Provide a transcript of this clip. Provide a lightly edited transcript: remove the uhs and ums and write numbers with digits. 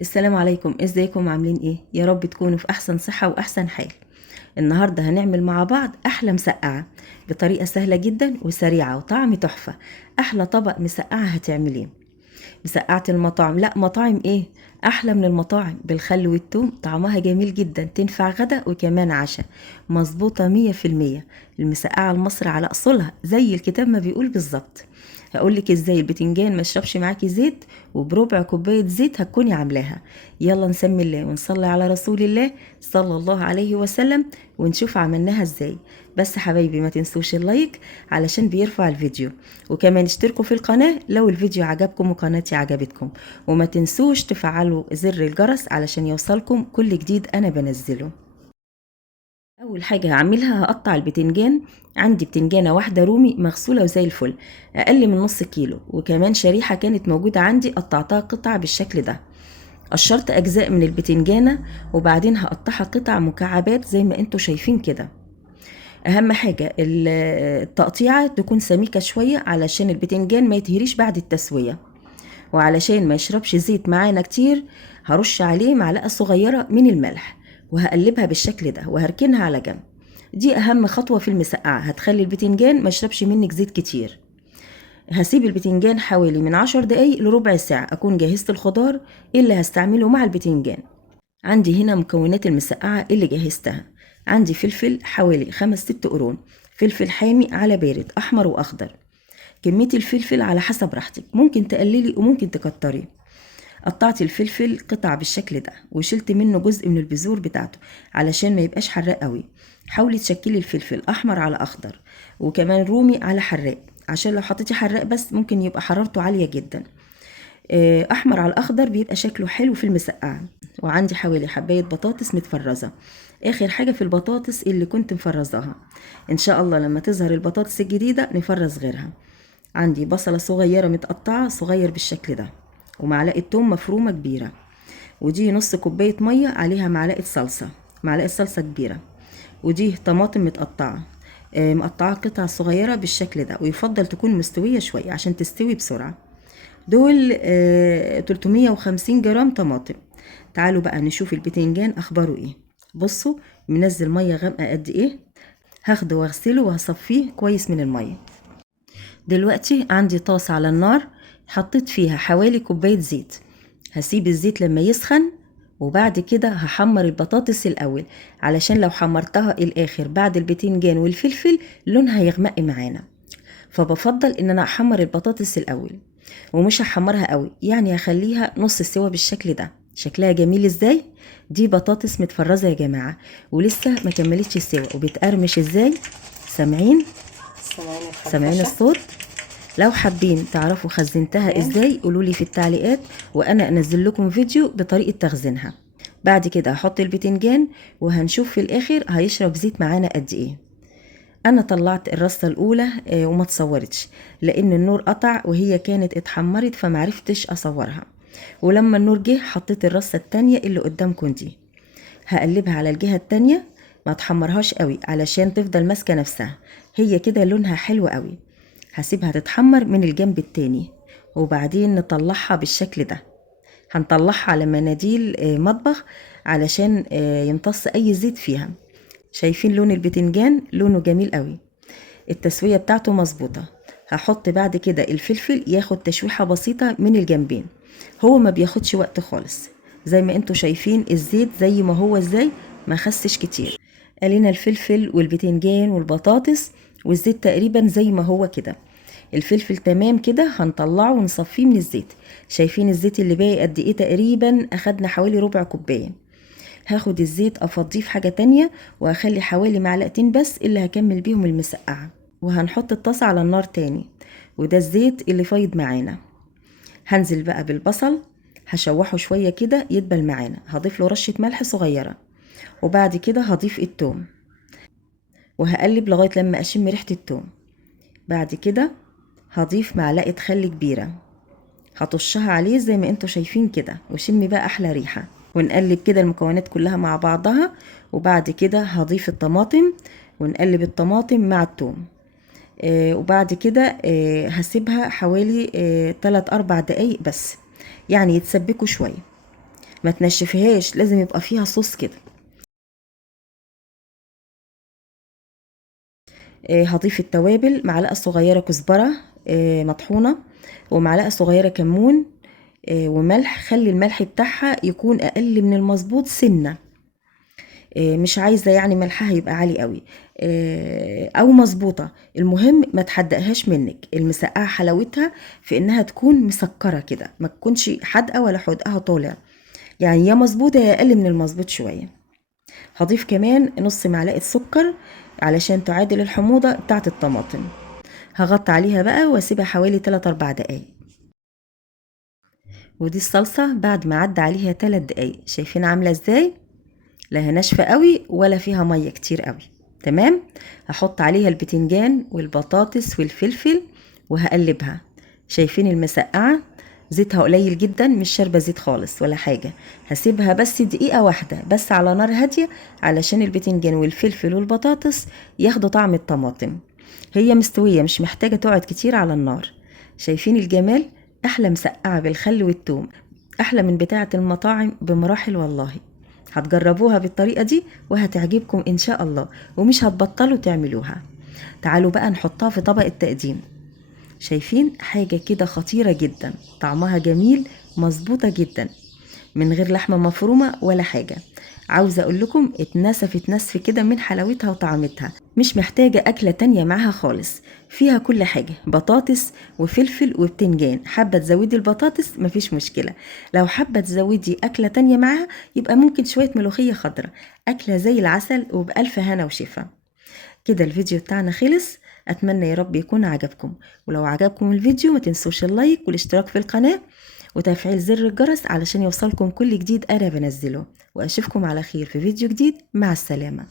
السلام عليكم، ازيكم عاملين ايه؟ يا رب تكونوا في احسن صحة واحسن حال. النهاردة هنعمل مع بعض احلى مسقعة بطريقة سهلة جدا وسريعة وطعم تحفة. احلى طبق مسقعة هتعمليه. مسقعة المطاعم، لا مطاعم ايه، احلى من المطاعم، بالخل والثوم، طعمها جميل جدا، تنفع غدا وكمان عشاء. مظبوطة 100%. المسقعة المصري على اصولها زي الكتاب ما بيقول بالظبط. هقولك ازاي البتنجان ما يشربش معاكي زيت، وبربع كوباية زيت هتكوني عاملاها. يلا نسمي الله ونصلي على رسول الله صلى الله عليه وسلم ونشوف عملناها ازاي. بس حبايبي ما تنسوش اللايك علشان بيرفع الفيديو، وكمان اشتركوا في القناة لو الفيديو عجبكم وقناتي عجبتكم، وما تنسوش تفعلوا زر الجرس علشان يوصلكم كل جديد انا بنزله. اول حاجة هعملها هقطع البتنجان. عندي بتنجانة واحدة رومي مغسولة وزي الفل، اقل من نص كيلو، وكمان شريحة كانت موجودة عندي قطعتها قطع بالشكل ده. قشرت اجزاء من البتنجانة وبعدين هقطعها قطع مكعبات زي ما انتوا شايفين كده. اهم حاجة التقطيعة تكون سميكة شوية علشان البتنجان ما يتهريش بعد التسوية، وعلشان ما يشربش زيت معانا كتير هرش عليه معلقة صغيرة من الملح، وهقلبها بالشكل ده وهركنها على جنب. دي اهم خطوة في المسقعة، هتخلي البتنجان ما يشربش منك زيت كتير. هسيب البتنجان حوالي من 10 دقايق لربع ساعة اكون جهزت الخضار اللي هستعمله مع البتنجان. عندي هنا مكونات المسقعة اللي جهزتها. عندي فلفل حوالي 5 6 قرون، فلفل حامي على بارد احمر واخضر. كمية الفلفل على حسب راحتك، ممكن تقللي وممكن تكتري. قطعت الفلفل قطع بالشكل ده وشلت منه جزء من البذور بتاعته علشان ما يبقاش حراق قوي. حاولي تشكلي الفلفل احمر على اخضر، وكمان رومي على حراق، عشان لو حطيتي حراق بس ممكن يبقى حرارته عالية جدا. احمر على الاخضر بيبقى شكله حلو في المسقعة. وعندي حوالي حباية بطاطس متفرزة، اخر حاجة في البطاطس اللي كنت مفرزاها. ان شاء الله لما تظهر البطاطس الجديدة نفرز غيرها. عندي بصلة صغيرة متقطعة صغير بالشكل ده، ومعلقة توم مفرومة كبيرة، ودي نص كوباية مية عليها معلقة صلصة، معلقة صلصة كبيرة. ودي طماطم متقطعة، مقطعة قطع صغيرة بالشكل ده، ويفضل تكون مستوية شوية عشان تستوي بسرعة. دول 350 جرام طماطم. تعالوا بقى نشوف البتنجان اخباره ايه. بصوا منزل مية غامقة قد ايه. هاخده واغسله وهصفيه كويس من المية. دلوقتي عندي طاسة على النار، حطيت فيها حوالي كوباية زيت. هسيب الزيت لما يسخن، وبعد كده هحمر البطاطس الأول، علشان لو حمرتها الآخر بعد البتنجان والفلفل لونها يغمق معانا. فبفضل ان انا احمر البطاطس الأول، ومش هحمرها قوي، يعني هخليها نص سوا بالشكل ده. شكلها جميل ازاي؟ دي بطاطس متفرزة يا جماعة، ولسه ما كملتش سوا وبتقرمش ازاي. سامعين؟ سامعين سامعين الخرفشة. الصوت؟ لو حابين تعرفوا خزنتها تمام. ازاي قولولي في التعليقات، وانا انزل لكم فيديو بطريقة تخزينها. بعد كده هحط البتنجان، وهنشوف في الاخر هيشرب زيت معانا قد ايه. انا طلعت الرصة الاولى وما تصورتش، لان النور قطع وهي كانت اتحمرت فمعرفتش اصورها. ولما النور جه حطيت الرصة التانية اللي قدامكم دي. هقلبها على الجهة التانية، ما تحمرهاش قوي علشان تفضل ماسكة نفسها، هي كده لونها حلو قوي. هسيبها تتحمر من الجنب التاني، وبعدين نطلعها بالشكل ده. هنطلعها على مناديل مطبخ علشان يمتص اي زيت فيها. شايفين لون البتنجان؟ لونه جميل قوي، التسوية بتاعته مظبوطة. هحط بعد كده الفلفل ياخد تشويحة بسيطة من الجنبين، هو ما بياخدش وقت خالص. زي ما انتوا شايفين الزيت زي ما هو ازاي، ما خسش كتير. قلينا الفلفل والبتنجان والبطاطس، والزيت تقريبا زي ما هو كده. الفلفل تمام كده، هنطلعه ونصفيه من الزيت. شايفين الزيت اللي باقي قد ايه؟ تقريبا اخدنا حوالي ربع كوباية. هاخد الزيت افضيه في حاجة تانية، وهخلي حوالي معلقتين بس اللي هكمل بيهم المسقعة. وهنحط الطاسة على النار تاني، وده الزيت اللي فايض معانا. هنزل بقى بالبصل، هشوحه شوية كده يدبل معانا، هضيف له رشة ملح صغيرة، وبعد كده هضيف التوم، وهقلب لغاية لما اشم ريحة التوم. بعد كده هضيف معلقة خل كبيرة، هطشها عليه زي ما انتوا شايفين كده، وشمي بقى احلى ريحة. ونقلب كده المكونات كلها مع بعضها، وبعد كده هضيف الطماطم، ونقلب الطماطم مع التوم. وبعد كده هسيبها حوالي 3 4 دقايق بس، يعني يتسبكوا شوية. ما تنشفيهاش، لازم يبقى فيها صوص كده. هضيف التوابل: معلقة صغيرة كزبرة مطحونة، ومعلقة صغيرة كمون، وملح. خلي الملح بتاعها يكون اقل من المظبوط سنة، مش عايزة يعني ملحها يبقى عالي قوي او مظبوطة. المهم ما تحدقهاش منك. المسقعة حلاوتها في انها تكون مسكرة كده، ما تكونش حادقة ولا حدقها طالع، يعني يا مظبوطة يا اقل من المظبوط شوية. هضيف كمان نص معلقة سكر علشان تعادل الحموضة بتاعت الطماطم. هغطي عليها بقى واسيبها حوالي 3-4 دقايق. ودي الصلصة بعد ما عدى عليها 3 دقايق، شايفين عاملة ازاي؟ لا هي ناشفة قوي ولا فيها مية كتير قوي. تمام. هحط عليها البتنجان والبطاطس والفلفل وهقلبها. شايفين المسقعة زيتها قليل جدا، مش شاربة زيت خالص ولا حاجة. هسيبها بس دقيقة واحدة بس على نار هادية علشان البتنجان والفلفل والبطاطس ياخدوا طعم الطماطم. هي مستوية، مش محتاجة تقعد كتير على النار. شايفين الجمال؟ احلى مسقعة بالخل والثوم، احلى من بتاعة المطاعم بمراحل والله. هتجربوها بالطريقة دي وهتعجبكم ان شاء الله، ومش هتبطلوا تعملوها. تعالوا بقى نحطها في طبق التقديم. شايفين حاجة كده خطيرة جدا، طعمها جميل، مظبوطة جدا، من غير لحمة مفرومة ولا حاجة. عاوزة اقول لكم اتنسفت نسف كده من حلاوتها وطعمتها، مش محتاجة اكلة تانية معاها خالص. فيها كل حاجة، بطاطس وفلفل وبتنجان. حابة تزودي البطاطس مفيش مشكلة، لو حابة تزودي اكلة تانية معاها يبقى ممكن شوية ملوخية خضراء. اكلة زي العسل وبألف هنا وشفا. كده الفيديو بتاعنا خلص. اتمنى يا رب يكون عجبكم، ولو عجبكم الفيديو ما تنسوش اللايك والاشتراك في القناة وتفعيل زر الجرس علشان يوصلكم كل جديد انا بنزله. واشوفكم على خير في فيديو جديد. مع السلامة.